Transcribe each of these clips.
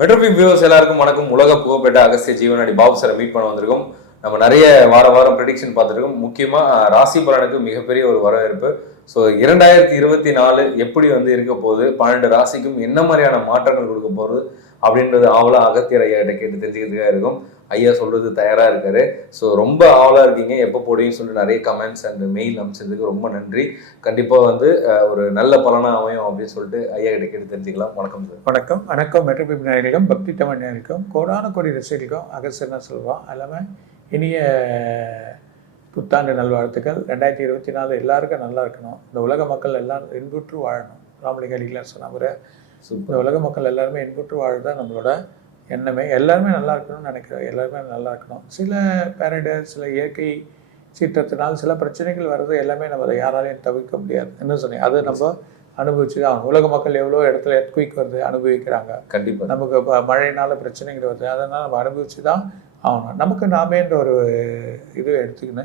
மெட்ரோபிக் viewers எல்லாருக்கும் வணக்கம். உலக புகழ்பெற்ற அகஸ்திய ஜீவனாடி பாபு சாரை மீட் பண்ண வந்திருக்கோம். நம்ம நிறைய வார வாரம் ப்ரெடிக்ஷன் பார்த்துருக்கோம். முக்கியமாக ராசி பலனுக்கு மிகப்பெரிய ஒரு வரவேற்பு. ஸோ இரண்டாயிரத்தி இருபத்தி நாலு எப்படி வந்து இருக்க போகுது? பன்னெண்டு ராசிக்கும் என்ன மாதிரியான மாற்றங்கள் கொடுக்க போகுது? அப்படின்றது ஆவலாக அகத்தியர் ஐயா கிட்ட கேட்டு தெரிஞ்சுக்கிறதுக்காக இருக்கும். ஐயா சொல்றது தயாராக இருக்காரு. ஸோ ரொம்ப ஆவலாக இருக்கீங்க. எப்போ போடுவீங்கன்னு சொல்லிட்டு நிறைய கமெண்ட்ஸ் அண்ட் மெயில் அனுப்பிச்சதுக்கு ரொம்ப நன்றி. கண்டிப்பாக வந்து ஒரு நல்ல பலனாக அமையும் அப்படின்னு சொல்லிட்டு ஐயா கிட்ட கேட்டு தெரிஞ்சுக்கலாம். வணக்கம் சார். வணக்கம். வணக்கம். மெட்ரோபிப் நாயகம் பக்தி தமிழ் நாயகம் கோடான கோடி ரசிகளுக்கும் அகசர்னா சொல்லுவோம் எல்லாமே இனிய புத்தாண்டு நல்வாழ்த்துக்கள். ரெண்டாயிரத்தி இருபத்தி நாலு எல்லாருக்கும் நல்லா இருக்கணும். இந்த உலக மக்கள் எல்லாம் இன்புற்று வாழணும். ராமலிங்க அடிகளார் சொன்ன மாதிரி சூப்பர். உலக மக்கள் எல்லாருமே இன்புற்று வாழ்தான் நம்மளோட எண்ணமே. எல்லாருமே நல்லா இருக்கணும்னு நினைக்கிறோம் எல்லாருமே நல்லா இருக்கணும். சில பேரடர் சில இயற்கை சீற்றத்தினால் சில பிரச்சனைகள் வர்றது எல்லாமே நம்ம அதை யாராலையும் தவிர்க்க முடியாது. என்ன சொன்னீங்க? அது நம்ம அனுபவிச்சு தான் ஆகணும். உலக மக்கள் எவ்வளோ இடத்துல எர்த்குயிக் வருது அனுபவிக்கிறாங்க. கண்டிப்பா. நமக்கு இப்போ மழைனால பிரச்சனைகள் வருது. அதனால் நம்ம அனுபவிச்சு தான் ஆகணும். நமக்கு நாமேன்ற ஒரு இது எடுத்துக்கின்னு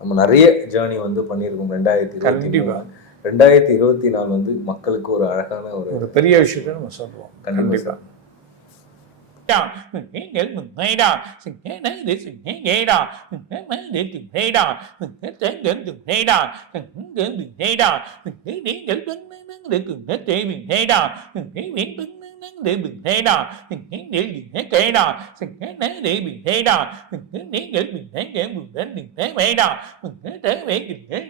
நம்ம நிறைய ஜேர்னி வந்து பண்ணியிருக்கோம் ரெண்டாயிரத்தி இருபத்தி கண்டிப்பா. நாலு. ரெண்டாயிரத்தி இருபத்தி நாலு வந்து மக்களுக்கு ஒரு அழகான ஒரு பெரிய விஷயத்தை நம்ம சொல்லுவோம் கண்டிப்பா. கண்டிப்பாக நீங்கள் முன்னேடா சிங்கனை சிங்கேடா மது துணேடா தங்கம் துணேடா தங்கம் துணேடா நீங்கள் பண்ணனங்களுக்கு தேவி நேடா வீண் பண்ணனங்களே பின்னேடா நீங்கள் கேடா சிங்கனை தேவி நேடா நீங்கள் பின்னங்க முடன் நின்ன வேடா தேவை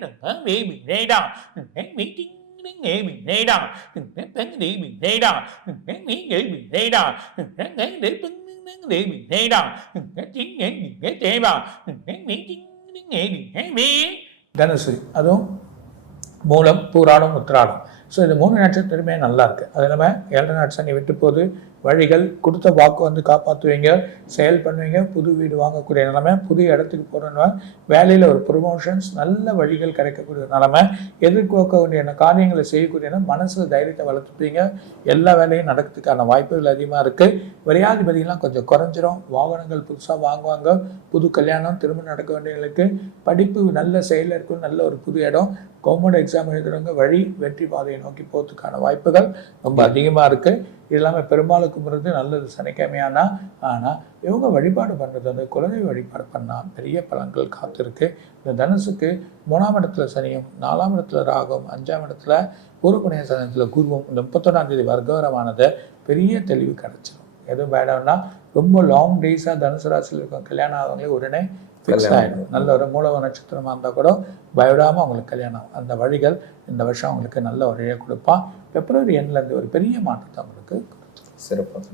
நம்ம நேடா நேடா தங்கி தனுசு அதுவும் மூலம் பூராடம் உத்திராடம் ஸோ இது மூணு நட்சத்திரமே நல்லா இருக்கு. அது இல்லாமல் ஏழரை நாட்டு விட்டு போகுது. வழிகள் கொடுத்த வாக்கு வந்து காப்பாற்றுவீங்க செயல் பண்ணுவீங்க புது வீடு வாங்கக்கூடிய நிலைமை புது இடத்துக்கு போகிறோன்னா வேலையில் ஒரு ப்ரொமோஷன்ஸ் நல்ல வழிகள் கிடைக்கக்கூடிய நிலைமை எதிர்கோக்க வேண்டிய காரியங்களை செய்யக்கூடிய மனசில் தைரியத்தை வளர்த்துப்பீங்க. எல்லா வேலையும் நடக்கிறதுக்கான வாய்ப்புகள் அதிகமாக இருக்குது விளையாதிபதியெல்லாம் கொஞ்சம் குறைஞ்சிரும். வாகனங்கள் புதுசாக வாங்குவாங்க. புது கல்யாணம் திரும்ப நடக்க வேண்டியவங்களுக்கு படிப்பு நல்ல செயலில் இருக்கும் நல்ல ஒரு புது இடம். கவர்மெண்ட் எக்ஸாம் எழுதுறவங்க வழி வெற்றி பாதையை நோக்கி போகிறதுக்கான வாய்ப்புகள் ரொம்ப அதிகமாக இருக்குது இது இல்லாமல் பெருமாளை கும்பிட்றது நல்லது சனிக்கிழமையானா ஆனால் இவங்க வழிபாடு பண்ணுறது வந்து குலதெய்வ வழிபாடு பண்ணால் பெரிய பலன்கள் காத்திருக்கு. இந்த தனுசுக்கு மூணாம் இடத்துல சனியும் நாலாம் இடத்துல ராகும் அஞ்சாம் இடத்துல பூர்வகுணைய சனத்தில் குருவும் இந்த முப்பத்தொன்னாம் தேதி வர்க்கவரமானதை பெரிய தெளிவு கிடச்சிடும் எதுவும் பேடான்னா ரொம்ப லாங் டேஸாக தனுசு ராசியில் இருக்கும் கல்யாணம் ஆகவங்களே உடனே ஃபிக்ஸ் ஆகிடும் நல்ல ஒரு மூலவ நட்சத்திரமாக இருந்தால் கூட பயப்படாமல் அவங்களுக்கு கல்யாணம் அந்த வழிகள் இந்த வருஷம் அவங்களுக்கு நல்ல வழியை கொடுப்பான். பிப்ரவரி எண்ணிலேருந்து ஒரு பெரிய மாற்றத்தை அவங்களுக்கு சிறப்பாக